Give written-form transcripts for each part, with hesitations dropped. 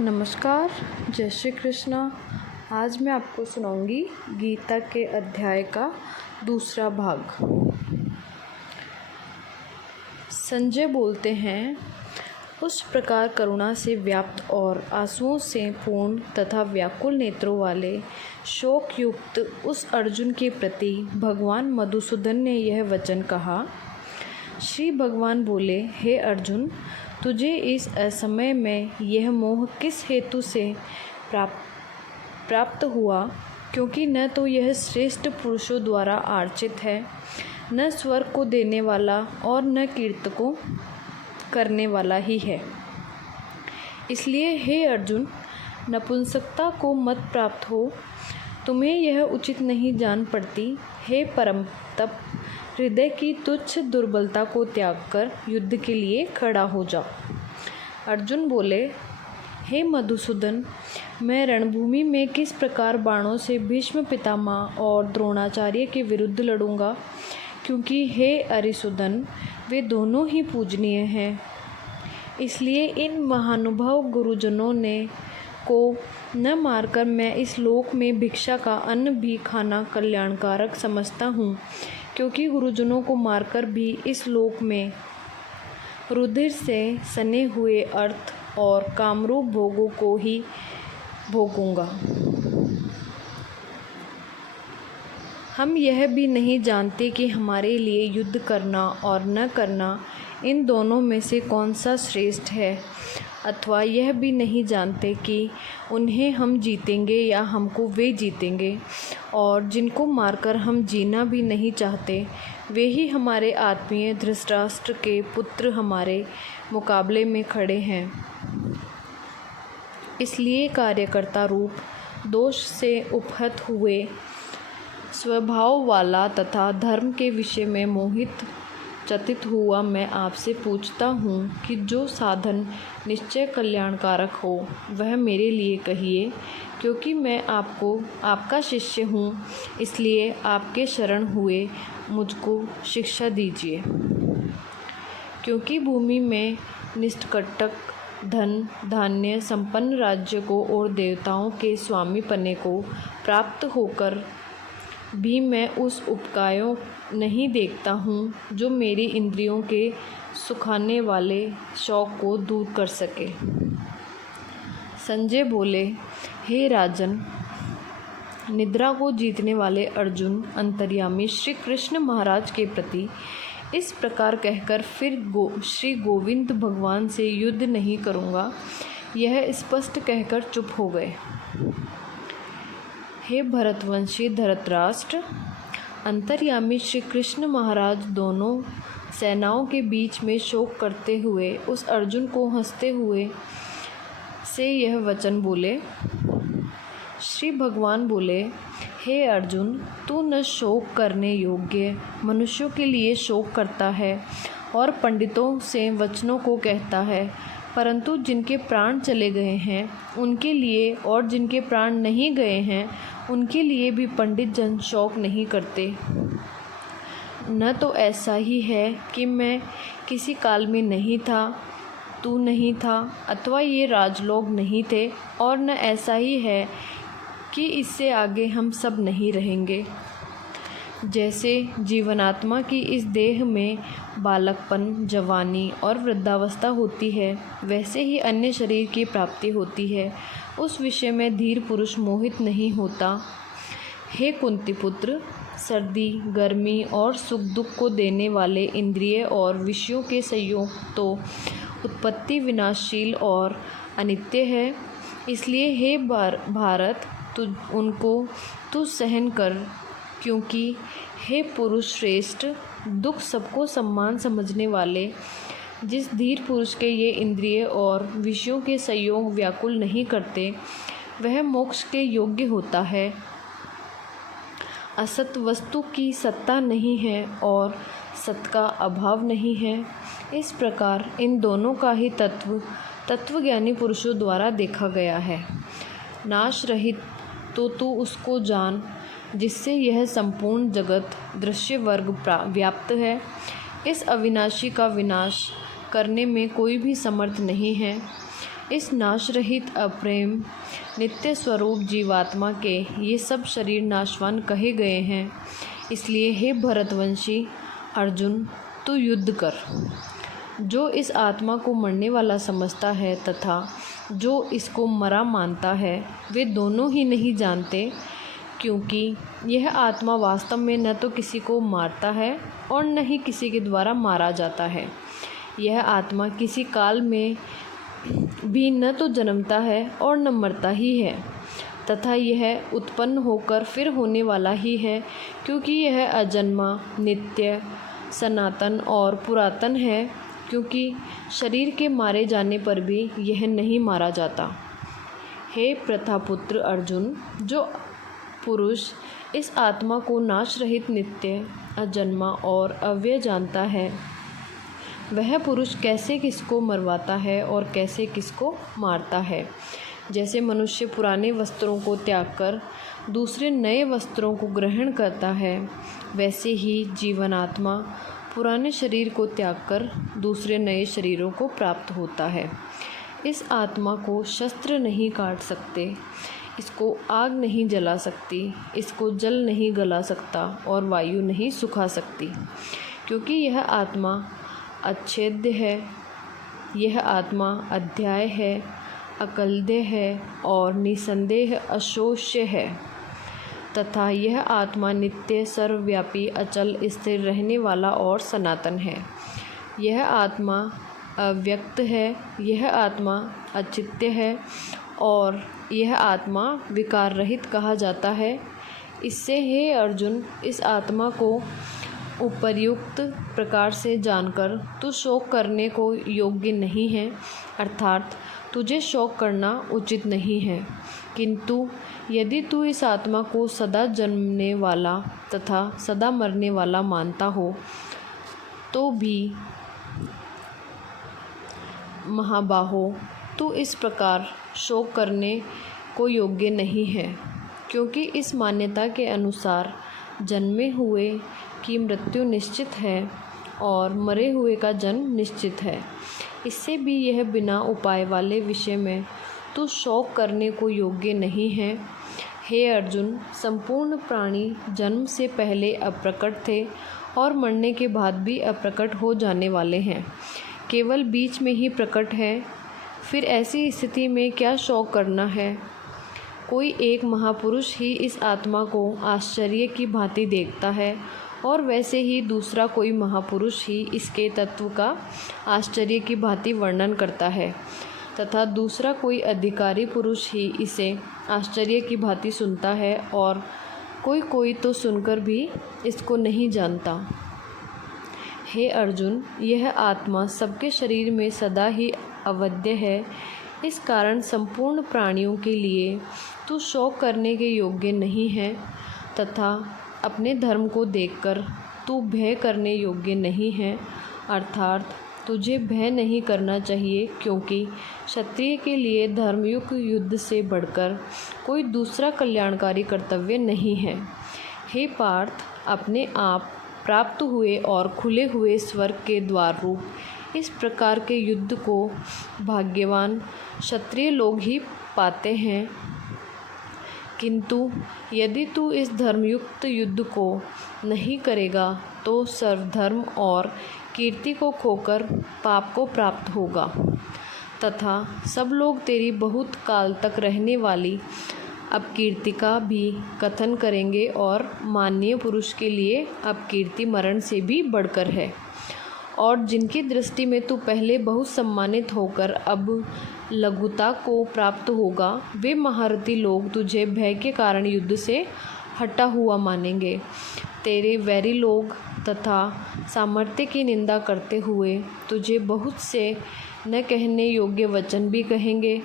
नमस्कार, जय श्री कृष्णा। आज मैं आपको सुनाऊंगी गीता के अध्याय का दूसरा भाग। संजय बोलते हैं, उस प्रकार करुणा से व्याप्त और आंसुओं से पूर्ण तथा व्याकुल नेत्रों वाले शोक युक्त उस अर्जुन के प्रति भगवान मधुसूदन ने यह वचन कहा। श्री भगवान बोले, हे अर्जुन, तुझे इस असमय में यह मोह किस हेतु से प्राप्त हुआ? क्योंकि न तो यह श्रेष्ठ पुरुषों द्वारा आर्चित है, न स्वर्ग को देने वाला और न कीर्ति को करने वाला ही है। इसलिए हे अर्जुन, नपुंसकता को मत प्राप्त हो। तुम्हें यह उचित नहीं जान पड़ती। हे परम तप, हृदय की तुच्छ दुर्बलता को त्याग कर युद्ध के लिए खड़ा हो जाओ। अर्जुन बोले, हे मधुसूदन, मैं रणभूमि में किस प्रकार बाणों से भीष्म पितामह और द्रोणाचार्य के विरुद्ध लड़ूंगा? क्योंकि हे अरिसूदन, वे दोनों ही पूजनीय हैं। इसलिए इन महानुभाव गुरुजनों को न मारकर मैं इस लोक में भिक्षा का अन्न भी खाना कल्याणकारक समझता हूँ। क्योंकि गुरुजनों को मारकर भी इस लोक में रुधिर से सने हुए अर्थ और कामरूप भोगों को ही भोगूंगा। हम यह भी नहीं जानते कि हमारे लिए युद्ध करना और न करना, इन दोनों में से कौन सा श्रेष्ठ है, अथवा यह भी नहीं जानते कि उन्हें हम जीतेंगे या हमको वे जीतेंगे। और जिनको मारकर हम जीना भी नहीं चाहते, वे ही हमारे आत्मीय धृतराष्ट्र के पुत्र हमारे मुकाबले में खड़े हैं। इसलिए कार्यकर्ता रूप दोष से उपहत हुए स्वभाव वाला तथा धर्म के विषय में मोहित चकित हुआ मैं आपसे पूछता हूँ कि जो साधन निश्चय कल्याणकारक हो वह मेरे लिए कहिए। क्योंकि मैं आपका शिष्य हूँ, इसलिए आपके शरण हुए मुझको शिक्षा दीजिए। क्योंकि भूमि में निष्कंटक धन धान्य संपन्न राज्य को और देवताओं के स्वामी पने को प्राप्त होकर भी मैं उस उपायों नहीं देखता हूँ जो मेरी इंद्रियों के सुखाने वाले शौक को दूर कर सके। संजय बोले, हे राजन, निद्रा को जीतने वाले अर्जुन अंतर्यामी श्री कृष्ण महाराज के प्रति इस प्रकार कहकर फिर श्री गोविंद भगवान से युद्ध नहीं करूँगा, यह स्पष्ट कहकर चुप हो गए। हे भरतवंशी धृतराष्ट्र, अंतर्यामी श्री कृष्ण महाराज दोनों सेनाओं के बीच में शोक करते हुए उस अर्जुन को हंसते हुए से यह वचन बोले। श्री भगवान बोले, हे अर्जुन, तू न शोक करने योग्य मनुष्यों के लिए शोक करता है और पंडितों से वचनों को कहता है, परंतु जिनके प्राण चले गए हैं उनके लिए और जिनके प्राण नहीं गए हैं उनके लिए भी पंडित जन शोक नहीं करते। न तो ऐसा ही है कि मैं किसी काल में नहीं था, तू नहीं था, अथवा ये राजलोग नहीं थे, और न ऐसा ही है कि इससे आगे हम सब नहीं रहेंगे। जैसे जीवनात्मा की इस देह में बालकपन, जवानी और वृद्धावस्था होती है, वैसे ही अन्य शरीर की प्राप्ति होती है। उस विषय में धीर पुरुष मोहित नहीं होता। हे कुंती पुत्र, सर्दी, गर्मी और सुख दुख को देने वाले इंद्रिय और विषयों के संयोग तो उत्पत्ति विनाशशील और अनित्य है। इसलिए हे भारत, तू सहन कर। क्योंकि हे पुरुष श्रेष्ठ, दुख सबको सम्मान समझने वाले, जिस धीर पुरुष के ये इंद्रिय और विषयों के संयोग व्याकुल नहीं करते, वह मोक्ष के योग्य होता है। असत वस्तु की सत्ता नहीं है और सत का अभाव नहीं है। इस प्रकार इन दोनों का ही तत्वज्ञानी पुरुषों द्वारा देखा गया है। नाश रहित तो तू उसको जान जिससे यह संपूर्ण जगत दृश्य वर्ग व्याप्त है। इस अविनाशी का विनाश करने में कोई भी समर्थ नहीं है। इस नाश रहित अप्रेम नित्य स्वरूप जीवात्मा के ये सब शरीर नाशवान कहे गए हैं। इसलिए हे भरतवंशी अर्जुन, तू युद्ध कर। जो इस आत्मा को मरने वाला समझता है तथा जो इसको मरा मानता है, वे दोनों ही नहीं जानते, क्योंकि यह आत्मा वास्तव में न तो किसी को मारता है और न ही किसी के द्वारा मारा जाता है। यह आत्मा किसी काल में भी न तो जन्मता है और न मरता ही है, तथा यह उत्पन्न होकर फिर होने वाला ही है, क्योंकि यह अजन्मा, नित्य, सनातन और पुरातन है, क्योंकि शरीर के मारे जाने पर भी यह नहीं मारा जाता। हे प्रथापुत्र अर्जुन, जो पुरुष इस आत्मा को नाश रहित, नित्य, अजन्मा और अव्यय जानता है, वह पुरुष कैसे किसको मरवाता है और कैसे किसको मारता है। जैसे मनुष्य पुराने वस्त्रों को त्याग कर दूसरे नए वस्त्रों को ग्रहण करता है, वैसे ही जीवनात्मा पुराने शरीर को त्याग कर दूसरे नए शरीरों को प्राप्त होता है। इस आत्मा को शस्त्र नहीं काट सकते, इसको आग नहीं जला सकती, इसको जल नहीं गला सकता और वायु नहीं सुखा सकती, क्योंकि यह आत्मा अच्छेद्य है, यह आत्मा अध्याय है, अकल्द्य है और निसंदेह अशोष्य है, तथा यह आत्मा नित्य, सर्वव्यापी, अचल, स्थिर रहने वाला और सनातन है। यह आत्मा अव्यक्त है, यह आत्मा अचित्य है और यह आत्मा विकार रहित कहा जाता है। इससे हे अर्जुन, इस आत्मा को उपर्युक्त प्रकार से जानकर तू शोक करने को योग्य नहीं है, अर्थात तुझे शोक करना उचित नहीं है। किंतु यदि तू इस आत्मा को सदा जन्मने वाला तथा सदा मरने वाला मानता हो, तो भी महाबाहो, तू इस प्रकार शोक करने को योग्य नहीं है, क्योंकि इस मान्यता के अनुसार जन्मे हुए की मृत्यु निश्चित है और मरे हुए का जन्म निश्चित है। इससे भी यह बिना उपाय वाले विषय में तू शोक करने को योग्य नहीं है। हे अर्जुन, संपूर्ण प्राणी जन्म से पहले अप्रकट थे और मरने के बाद भी अप्रकट हो जाने वाले हैं, केवल बीच में ही प्रकट है। फिर ऐसी स्थिति में क्या शोक करना है। कोई एक महापुरुष ही इस आत्मा को आश्चर्य की भांति देखता है और वैसे ही दूसरा कोई महापुरुष ही इसके तत्व का आश्चर्य की भांति वर्णन करता है, तथा दूसरा कोई अधिकारी पुरुष ही इसे आश्चर्य की भांति सुनता है और कोई तो सुनकर भी इसको नहीं जानता। हे अर्जुन, यह आत्मा सबके शरीर में सदा ही अवध्य है। इस कारण संपूर्ण प्राणियों के लिए तू शोक करने के योग्य नहीं है, तथा अपने धर्म को देखकर तू भय करने योग्य नहीं है, अर्थात तुझे भय नहीं करना चाहिए, क्योंकि क्षत्रिय के लिए धर्मयुक्त युद्ध से बढ़कर कोई दूसरा कल्याणकारी कर्तव्य नहीं है। हे पार्थ, अपने आप प्राप्त हुए और खुले हुए स्वर्ग के द्वार रूप इस प्रकार के युद्ध को भाग्यवान क्षत्रिय लोग ही पाते हैं। किंतु यदि तू इस धर्मयुक्त युद्ध को नहीं करेगा तो सर्वधर्म और कीर्ति को खोकर पाप को प्राप्त होगा, तथा सब लोग तेरी बहुत काल तक रहने वाली अपकीर्ति का भी कथन करेंगे और माननीय पुरुष के लिए अपकीर्ति मरण से भी बढ़कर है। और जिनकी दृष्टि में तू पहले बहुत सम्मानित होकर अब लघुता को प्राप्त होगा, वे महारथी लोग तुझे भय के कारण युद्ध से हटा हुआ मानेंगे। तेरे वैरी लोग तथा सामर्थ्य की निंदा करते हुए तुझे बहुत से न कहने योग्य वचन भी कहेंगे।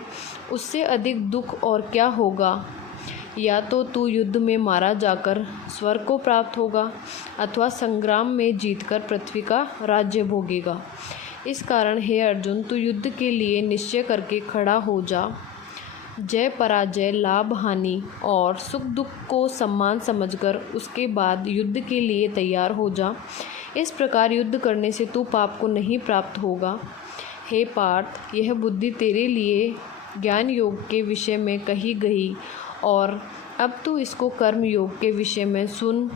उससे अधिक दुख और क्या होगा। या तो तू युद्ध में मारा जाकर स्वर्ग को प्राप्त होगा अथवा संग्राम में जीतकर पृथ्वी का राज्य भोगेगा। इस कारण हे अर्जुन, तू युद्ध के लिए निश्चय करके खड़ा हो जा। जय पराजय, लाभ हानि और सुख दुख को सम्मान समझकर उसके बाद युद्ध के लिए तैयार हो जा। इस प्रकार युद्ध करने से तू पाप को नहीं प्राप्त होगा। हे पार्थ, यह बुद्धि तेरे लिए ज्ञान योग के विषय में कही गई और अब तू इसको कर्म योग के विषय में सुन।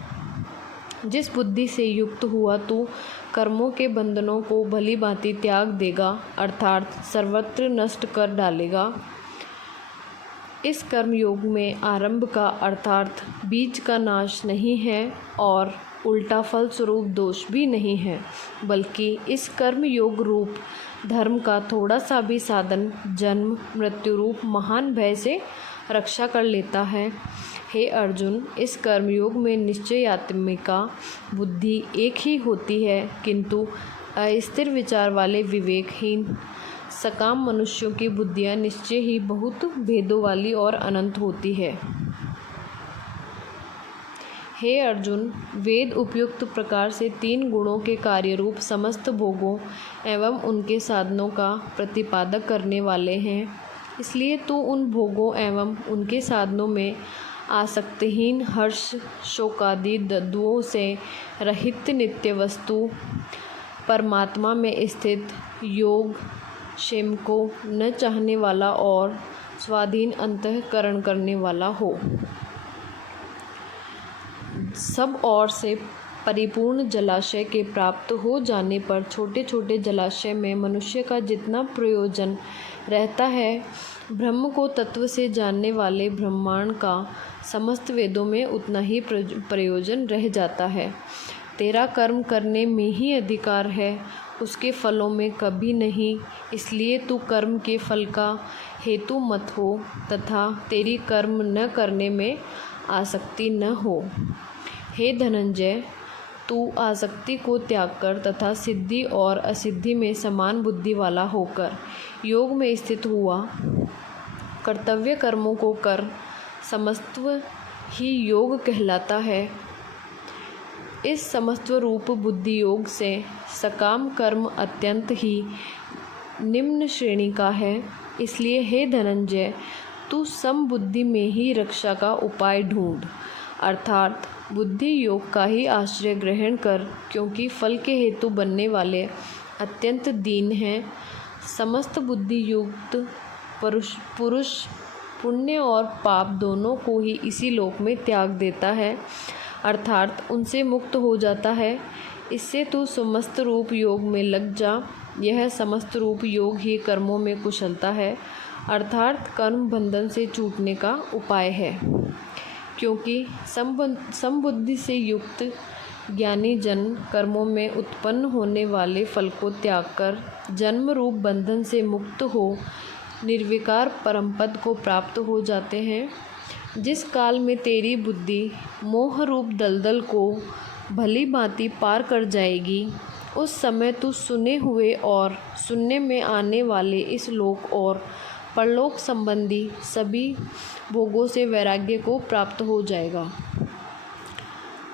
जिस बुद्धि से युक्त हुआ तू कर्मों के बंधनों को भली भांति त्याग देगा, अर्थात सर्वत्र नष्ट कर डालेगा। इस कर्म योग में आरंभ का अर्थात बीज का नाश नहीं है और उल्टा फल स्वरूप दोष भी नहीं है, बल्कि इस कर्म योग रूप धर्म का थोड़ा सा भी साधन जन्म मृत्यु रूप महान भय से रक्षा कर लेता है। हे अर्जुन, इस कर्मयोग में निश्चयात्मिका बुद्धि एक ही होती है, किंतु अस्थिर विचार वाले विवेकहीन सकाम मनुष्यों की बुद्धियाँ निश्चय ही बहुत भेदों वाली और अनंत होती है। हे अर्जुन, वेद उपयुक्त प्रकार से 3 गुणों के कार्य रूप समस्त भोगों एवं उनके साधनों का प्रतिपादक करने वाले हैं। इसलिए तू उन भोगों एवं उनके साधनों में आसक्तिहीन हर्ष शोकादि द्वंद्वों से रहित नित्य वस्तु परमात्मा में स्थित योग क्षेम को न चाहने वाला और स्वाधीन अंतःकरण करने वाला हो। सब ओर से परिपूर्ण जलाशय के प्राप्त हो जाने पर छोटे छोटे जलाशय में मनुष्य का जितना प्रयोजन रहता है, ब्रह्म को तत्व से जानने वाले ब्रह्मांड का समस्त वेदों में उतना ही प्रयोजन रह जाता है। तेरा कर्म करने में ही अधिकार है, उसके फलों में कभी नहीं। इसलिए तू कर्म के फल का हेतु मत हो तथा तेरी कर्म न करने में आसक्ति न हो। हे धनंजय, तू आसक्ति को त्याग कर तथा सिद्धि और असिद्धि में समान बुद्धि वाला होकर योग में स्थित हुआ कर्तव्य कर्मों को कर, समस्तव ही योग कहलाता है। इस समस्तव रूप बुद्धि योग से सकाम कर्म अत्यंत ही निम्न श्रेणी का है। इसलिए हे धनंजय, तू समबुद्धि में ही रक्षा का उपाय ढूंढ, अर्थात बुद्धि योग का ही आश्रय ग्रहण कर, क्योंकि फल के हेतु बनने वाले अत्यंत दीन हैं। समस्त बुद्धि युक्त पुरुष पुण्य और पाप दोनों को ही इसी लोक में त्याग देता है, अर्थात उनसे मुक्त हो जाता है। इससे तू समस्त रूप योग में लग जा। यह समस्त रूप योग ही कर्मों में कुशलता है, अर्थात कर्म बंधन से छूटने का उपाय है। क्योंकि समबुद्धि से युक्त ज्ञानी जन कर्मों में उत्पन्न होने वाले फल को त्याग कर जन्म रूप बंधन से मुक्त हो निर्विकार परमपद को प्राप्त हो जाते हैं। जिस काल में तेरी बुद्धि मोह रूप दलदल को भली भांति पार कर जाएगी, उस समय तू सुने हुए और सुनने में आने वाले इस लोक और परलोक संबंधी सभी भोगों से वैराग्य को प्राप्त हो जाएगा।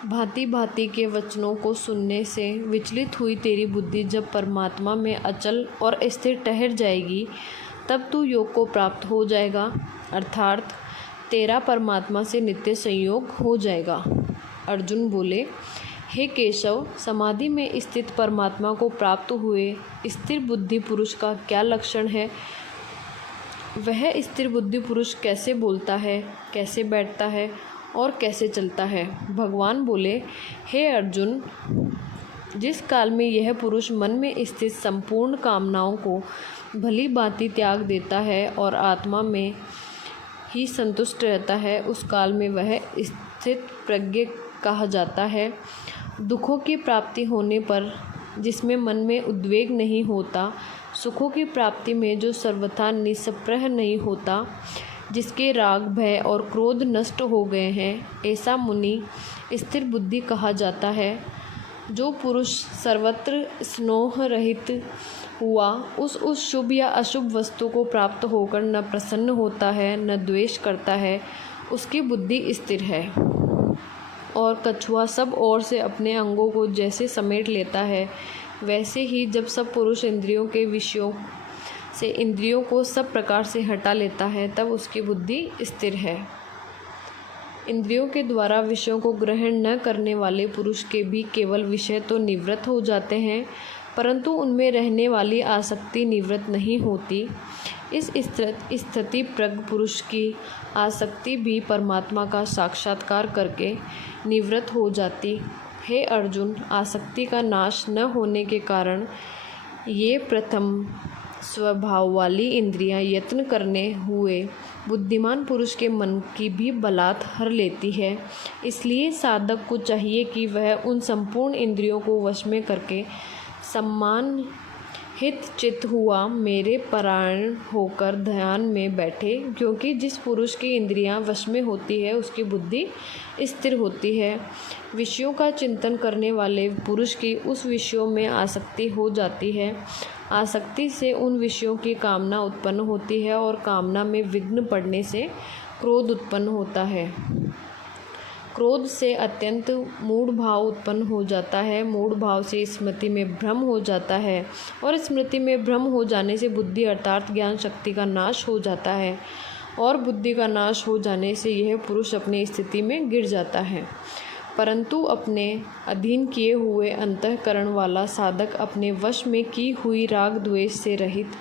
भांति भांति के वचनों को सुनने से विचलित हुई तेरी बुद्धि जब परमात्मा में अचल और स्थिर ठहर जाएगी, तब तू योग को प्राप्त हो जाएगा, अर्थात तेरा परमात्मा से नित्य संयोग हो जाएगा। अर्जुन बोले, हे केशव, समाधि में स्थित परमात्मा को प्राप्त हुए स्थिर बुद्धि पुरुष का क्या लक्षण है? वह स्थिर बुद्धि पुरुष कैसे बोलता है, कैसे बैठता है और कैसे चलता है? भगवान बोले, हे अर्जुन, जिस काल में यह पुरुष मन में स्थित संपूर्ण कामनाओं को भली भांति त्याग देता है और आत्मा में ही संतुष्ट रहता है, उस काल में वह स्थित प्रज्ञ कहा जाता है। दुखों की प्राप्ति होने पर जिसमें मन में उद्वेग नहीं होता, सुखों की प्राप्ति में जो सर्वथा निस्पृह नहीं होता, जिसके राग भय और क्रोध नष्ट हो गए हैं, ऐसा मुनि स्थिर बुद्धि कहा जाता है। जो पुरुष सर्वत्र स्नेह रहित हुआ उस शुभ या अशुभ वस्तु को प्राप्त होकर न प्रसन्न होता है न द्वेष करता है, उसकी बुद्धि स्थिर है। और कछुआ सब ओर से अपने अंगों को जैसे समेट लेता है, वैसे ही जब सब पुरुष इंद्रियों के विषयों से इंद्रियों को सब प्रकार से हटा लेता है, तब उसकी बुद्धि स्थिर है। इंद्रियों के द्वारा विषयों को ग्रहण न करने वाले पुरुष के भी केवल विषय तो निवृत्त हो जाते हैं, परंतु उनमें रहने वाली आसक्ति निवृत्त नहीं होती। इस स्थिति प्रज्ञ पुरुष की आसक्ति भी परमात्मा का साक्षात्कार करके निवृत्त हो जाती। हे अर्जुन, आसक्ति का नाश न होने के कारण ये प्रथम स्वभाव वाली इंद्रियां यत्न करने हुए बुद्धिमान पुरुष के मन की भी बलात् हर लेती है। इसलिए साधक को चाहिए कि वह उन संपूर्ण इंद्रियों को वश में करके सम्मान हित चित्त हुआ मेरे परायण होकर ध्यान में बैठे, क्योंकि जिस पुरुष की इंद्रियां वश में होती है उसकी बुद्धि स्थिर होती है। विषयों का चिंतन करने वाले पुरुष की उस विषयों में आसक्ति हो जाती है। आसक्ति से उन विषयों की कामना उत्पन्न होती है और कामना में विघ्न पड़ने से क्रोध उत्पन्न होता है। क्रोध से अत्यंत मूढ़ भाव उत्पन्न हो जाता है। मूढ़ भाव से स्मृति में भ्रम हो जाता है और स्मृति में भ्रम हो जाने से बुद्धि अर्थात ज्ञान शक्ति का नाश हो जाता है और बुद्धि का नाश हो जाने से यह पुरुष अपनी स्थिति में गिर जाता है। परंतु अपने अधीन किए हुए अंतःकरण वाला साधक अपने वश में की हुई राग द्वेष से रहित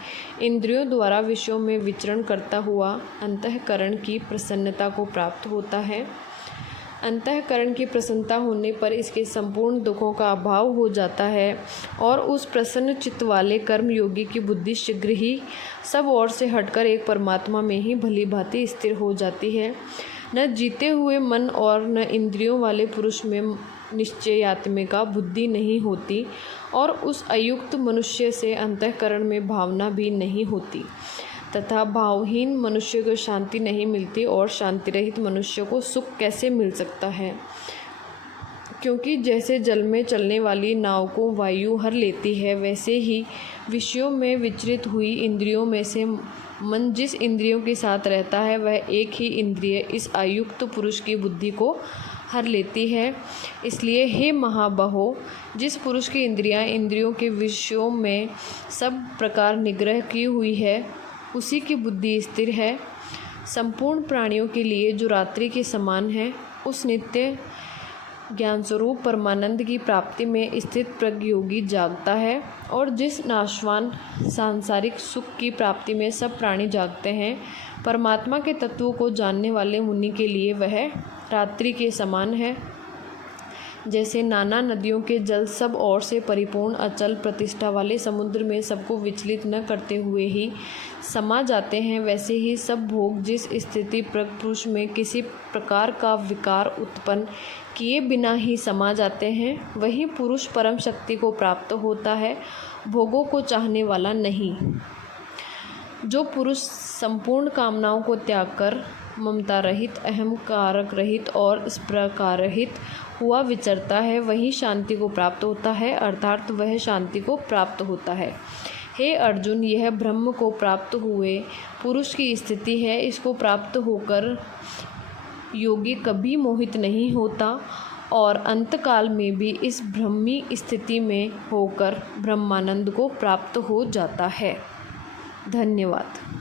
इंद्रियों द्वारा विषयों में विचरण करता हुआ अंतःकरण की प्रसन्नता को प्राप्त होता है। अंतःकरण की प्रसन्नता होने पर इसके संपूर्ण दुखों का अभाव हो जाता है और उस प्रसन्न चित्त वाले कर्मयोगी की बुद्धि शीघ्र ही सब ओर से हटकर एक परमात्मा में ही भली भांति स्थिर हो जाती है। न जीते हुए मन और न इंद्रियों वाले पुरुष में निश्चयात्मिका बुद्धि नहीं होती और उस अयुक्त मनुष्य से अंतःकरण में भावना भी नहीं होती तथा भावहीन मनुष्य को शांति नहीं मिलती और शांति रहित मनुष्य को सुख कैसे मिल सकता है। क्योंकि जैसे जल में चलने वाली नाव को वायु हर लेती है, वैसे ही विषयों में विचलित हुई इंद्रियों में से मन जिस इंद्रियों के साथ रहता है वह एक ही इंद्रिय इस आयुक्त पुरुष की बुद्धि को हर लेती है। इसलिए हे महाबाहो, जिस पुरुष की इंद्रियां इंद्रियों के विषयों में सब प्रकार निग्रह की हुई है उसी की बुद्धि स्थिर है। संपूर्ण प्राणियों के लिए जो रात्रि के समान है, उस नित्य ज्ञान स्वरूप परमानंद की प्राप्ति में स्थित प्रज्ञ योगी जागता है और जिस नाशवान सांसारिक सुख की प्राप्ति में सब प्राणी जागते हैं, परमात्मा के तत्वों को जानने वाले मुनि के लिए वह रात्रि के समान है। जैसे नाना नदियों के जल सब ओर से परिपूर्ण अचल प्रतिष्ठा वाले समुद्र में सबको विचलित न करते हुए ही समा जाते हैं, वैसे ही सब भोग जिस स्थिति पुरुष में किसी प्रकार का विकार उत्पन्न किए बिना ही समा जाते हैं, वही पुरुष परम शक्ति को प्राप्त होता है, भोगों को चाहने वाला नहीं। जो पुरुष संपूर्ण कामनाओं को त्याग कर ममता रहित, अहंकारक रहित और स्प्रकार रहित हुआ विचरता है, वही शांति को प्राप्त होता है, अर्थात वह शांति को प्राप्त होता है। हे अर्जुन, यह ब्रह्म को प्राप्त हुए पुरुष की स्थिति है। इसको प्राप्त होकर योगी कभी मोहित नहीं होता और अंतकाल में भी इस ब्रह्मी स्थिति में होकर ब्रह्मानंद को प्राप्त हो जाता है। धन्यवाद।